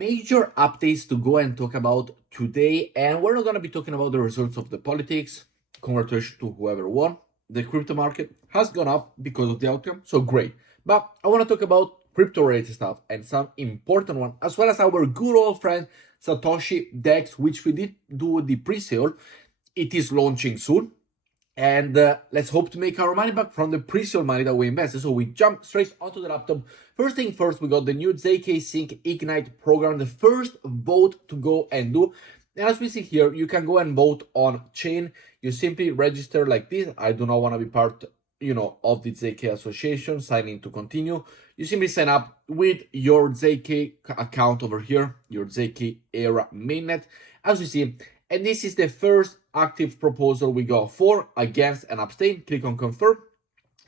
major updates to go and talk about today, and we're not going to be talking about the results of the politics. Congratulations to whoever won. The crypto market has gone up because of the outcome, so great. But I want to talk about crypto related stuff and some important one, as well as our good old friend Satoshi Dex, which we did do the pre-sale. It is launching soon. And let's hope to make our money back from the pre-sale money that we invested. So we jump straight onto the laptop. First thing first, we got the new ZK Sync Ignite program, the first vote to go and do. And as we see here, you can go and vote on chain. You simply register like this. I do not want to be part, of the ZK association. Sign in to continue. You simply sign up with your ZK account over here, your ZK Era mainnet, as you see. And this is the first active proposal we go for, against, and abstain. Click on confirm,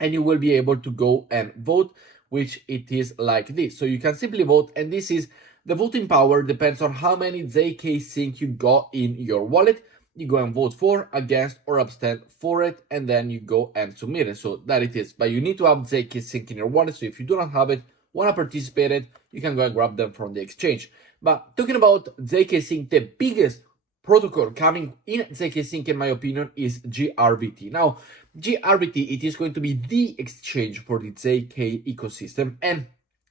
and you will be able to go and vote, which it is like this. So you can simply vote, and this is the voting power depends on how many ZK Sync you got in your wallet. You go and vote for, against, or abstain for it, and then you go and submit it. So that it is. But you need to have ZK Sync in your wallet. So if you do not have it, want to participate in it, you can go and grab them from the exchange. But talking about ZK Sync, the biggest protocol coming in ZK Sync, in my opinion, is GRBT. Now, GRBT, it is going to be the exchange for the ZK ecosystem, and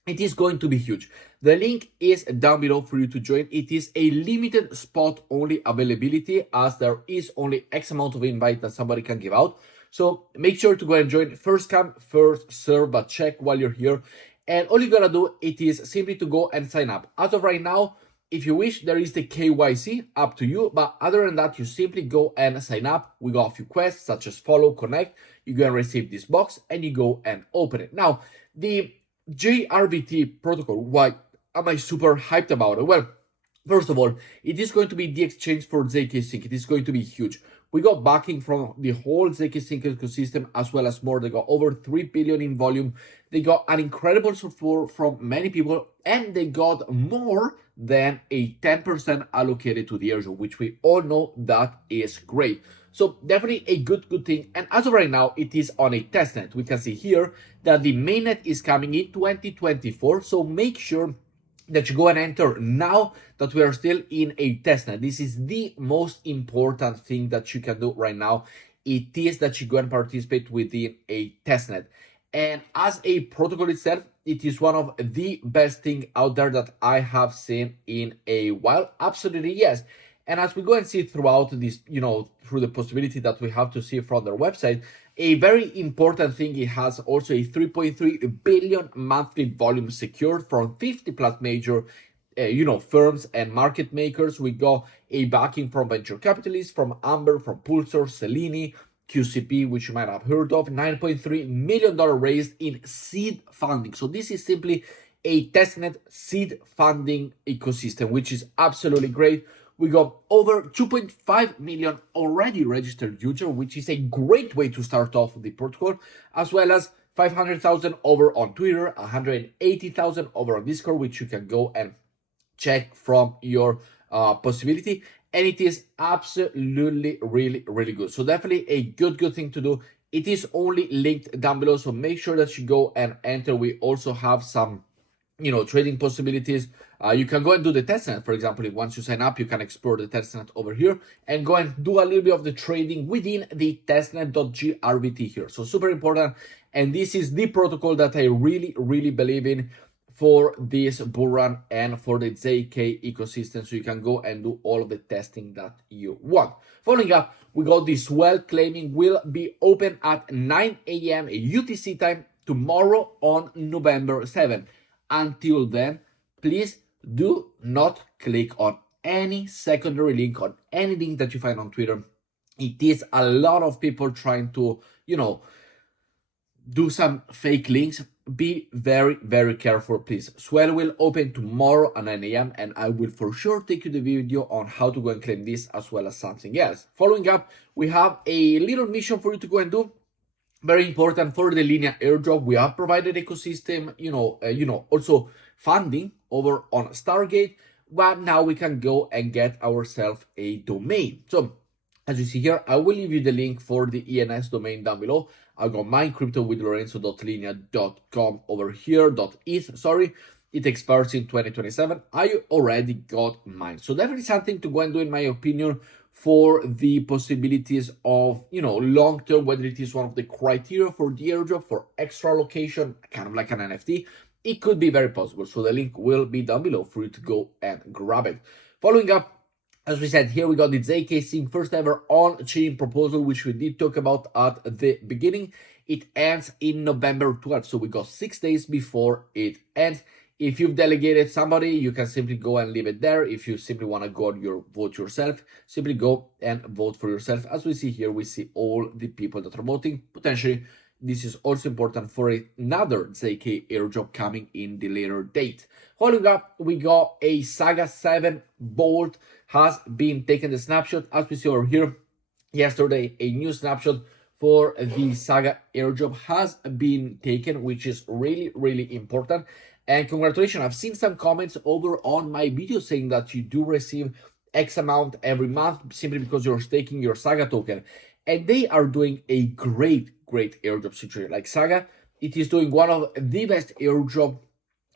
it is going to be huge. The link is down below for you to join. It is a limited spot only availability, as there is only X amount of invite that somebody can give out. So make sure to go and join. First come, first serve, but check while you're here. And all you gotta do, it is simply to go and sign up. As of right now, if you wish, there is the KYC, up to you. But other than that, you simply go and sign up. We got a few quests such as follow, connect. You go and receive this box and you go and open it. Now, the GRBT protocol, why am I super hyped about it? Well, first of all, it is going to be the exchange for ZK Sync. It is going to be huge. We got backing from the whole ZK Sync ecosystem as well as more. They got over 3 billion in volume. They got an incredible support from many people, and they got more than a 10% allocated to the airdrop, which we all know that is great. So definitely a good thing. And as of right now, it is on a testnet. We can see here that the mainnet is coming in 2024. So make sure that you go and enter now that we are still in a testnet. This is the most important thing that you can do right now. It is that you go and participate within a testnet. And as a protocol itself, it is one of the best thing out there that I have seen in a while. Absolutely, yes. And as we go and see throughout this, through the possibility that we have to see from their website, a very important thing, it has also a 3.3 billion monthly volume secured from 50 plus major, firms and market makers. We got a backing from venture capitalists, from Amber, from Pulsar, Selene, QCP, which you might have heard of, $9.3 million raised in seed funding. So this is simply a testnet seed funding ecosystem, which is absolutely great. We got over 2.5 million already registered users, which is a great way to start off the protocol, as well as 500,000 over on Twitter, 180,000 over on Discord, which you can go and check from your possibility. And it is absolutely really good. So definitely a good thing to do. It is only linked down below, so make sure that you go and enter. We also have some trading possibilities. You can go and do the testnet. For example, if once you sign up, you can explore the testnet over here and go and do a little bit of the trading within the testnet.grbT here. So super important. And this is the protocol that I really believe in for this bull run and for the ZK ecosystem. So you can go and do all of the testing that you want. Following up, we got this well claiming will be open at 9 a.m. UTC time tomorrow on November 7th. Until then, please do not click on any secondary link, on any link that you find on Twitter. It is a lot of people trying to, do some fake links. Be very careful, please. Swell will open tomorrow at 9 a.m. and I will for sure take you the video on how to go and claim this as well as something else. Following up, we have a little mission for you to go and do. Very important for the LINEA Airdrop. We have provided ecosystem, also funding over on Stargate, but now we can go and get ourselves a domain. So as you see here, I will leave you the link for the ENS domain down below. I got mine, crypto with lorenzo.linea.com over here, .eth, sorry. it expires in 2027. I already got mine. So definitely something to go and do, in my opinion, for the possibilities of, long term, whether it is one of the criteria for the airdrop for extra location, kind of like an NFT. It could be very possible. So the link will be down below for you to go and grab it. Following up, as we said, here we got the ZK first ever on-chain proposal, which we did talk about at the beginning. It ends in November 12th, so we got 6 days before it ends. If you've delegated somebody, you can simply go and leave it there. If you simply want to go and vote yourself, simply go and vote for yourself. As we see here, we see all the people that are voting. Potentially, this is also important for another ZK airdrop coming in the later date. Following up, we got a Saga 7 Bolt has been taken the snapshot. As we see over here, yesterday, a new snapshot for the Saga airdrop has been taken, which is really, really important. And congratulations, I've seen some comments over on my video saying that you do receive X amount every month simply because you're staking your Saga token. And they are doing a great airdrop situation. Like Saga, it is doing one of the best airdrop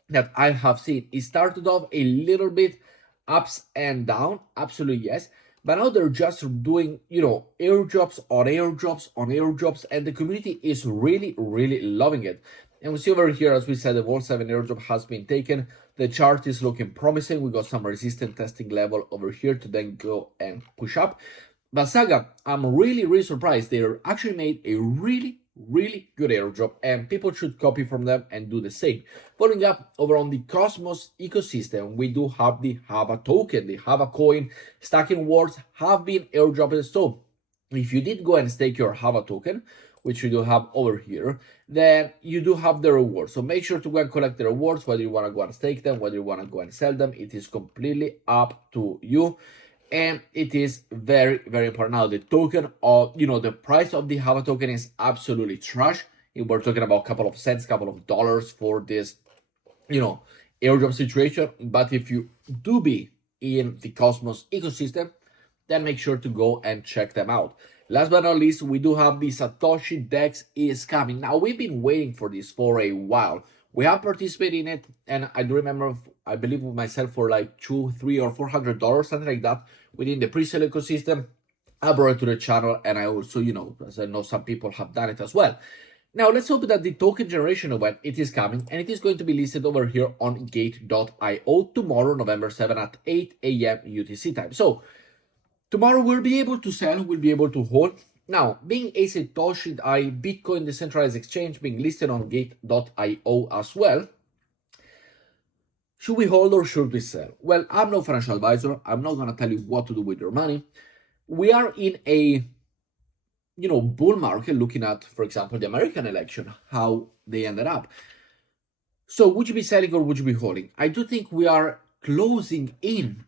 that I have seen. It started off a little bit ups and down, absolutely yes. But now they're just doing, airdrops on airdrops on airdrops, and the community is really, really loving it. And we see over here, as we said, the Vault 7 airdrop has been taken. The chart is looking promising. We got some resistant testing level over here to then go and push up. But Saga, I'm really, really surprised. They actually made a really, really good airdrop, and people should copy from them and do the same. Following up, over on the Cosmos ecosystem, we do have the Hava token, the Hava coin. Stacking wards have been airdropped. So if you did go and stake your Hava token, which you do have over here, then you do have the rewards. So make sure to go and collect the rewards, whether you want to go and stake them, whether you want to go and sell them. It is completely up to you. And it is very, very important. Now, the token of, the price of the Hava token is absolutely trash. We're talking about a couple of cents, couple of dollars for this, airdrop situation. But if you do be in the Cosmos ecosystem, then make sure to go and check them out. Last but not least, we do have the Satoshi Dex is coming. Now, we've been waiting for this for a while. We have participated in it, and I do remember, I believe with myself, for like $200, $300, or $400, something like that, within the pre-sale ecosystem. I brought it to the channel, and I also, as I know some people have done it as well. Now, let's hope that the token generation event, it is coming, and it is going to be listed over here on gate.io tomorrow, November 7 at 8 a.m. UTC time. So, tomorrow we'll be able to sell, we'll be able to hold. Now, being a Satoshi Bitcoin decentralized exchange being listed on gate.io as well, should we hold or should we sell? Well, I'm no financial advisor. I'm not going to tell you what to do with your money. We are in a, bull market, looking at, for example, the American election, how they ended up. So would you be selling or would you be holding? I do think we are closing in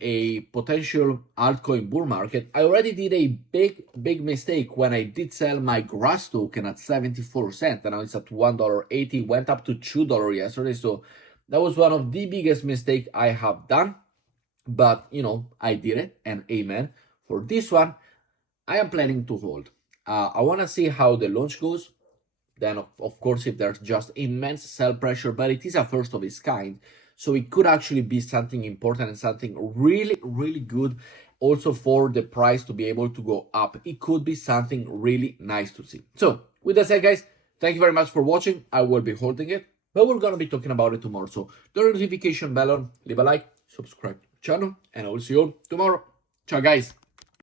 a potential altcoin bull market. I already did a big mistake when I did sell my grass token at 74 cents, and now it's at $1.80, went up to $2 yesterday. So that was one of the biggest mistakes I have done, but I did it, and amen. For this one, I am planning to hold. I want to see how the launch goes. Then of course, if there's just immense sell pressure, but it is a first of its kind. So it could actually be something important and something really, really good also for the price to be able to go up. It could be something really nice to see. So with that said, guys, thank you very much for watching. I will be holding it, but we're going to be talking about it tomorrow. So turn the notification bell on, leave a like, subscribe to the channel, and I will see you all tomorrow. Ciao, guys.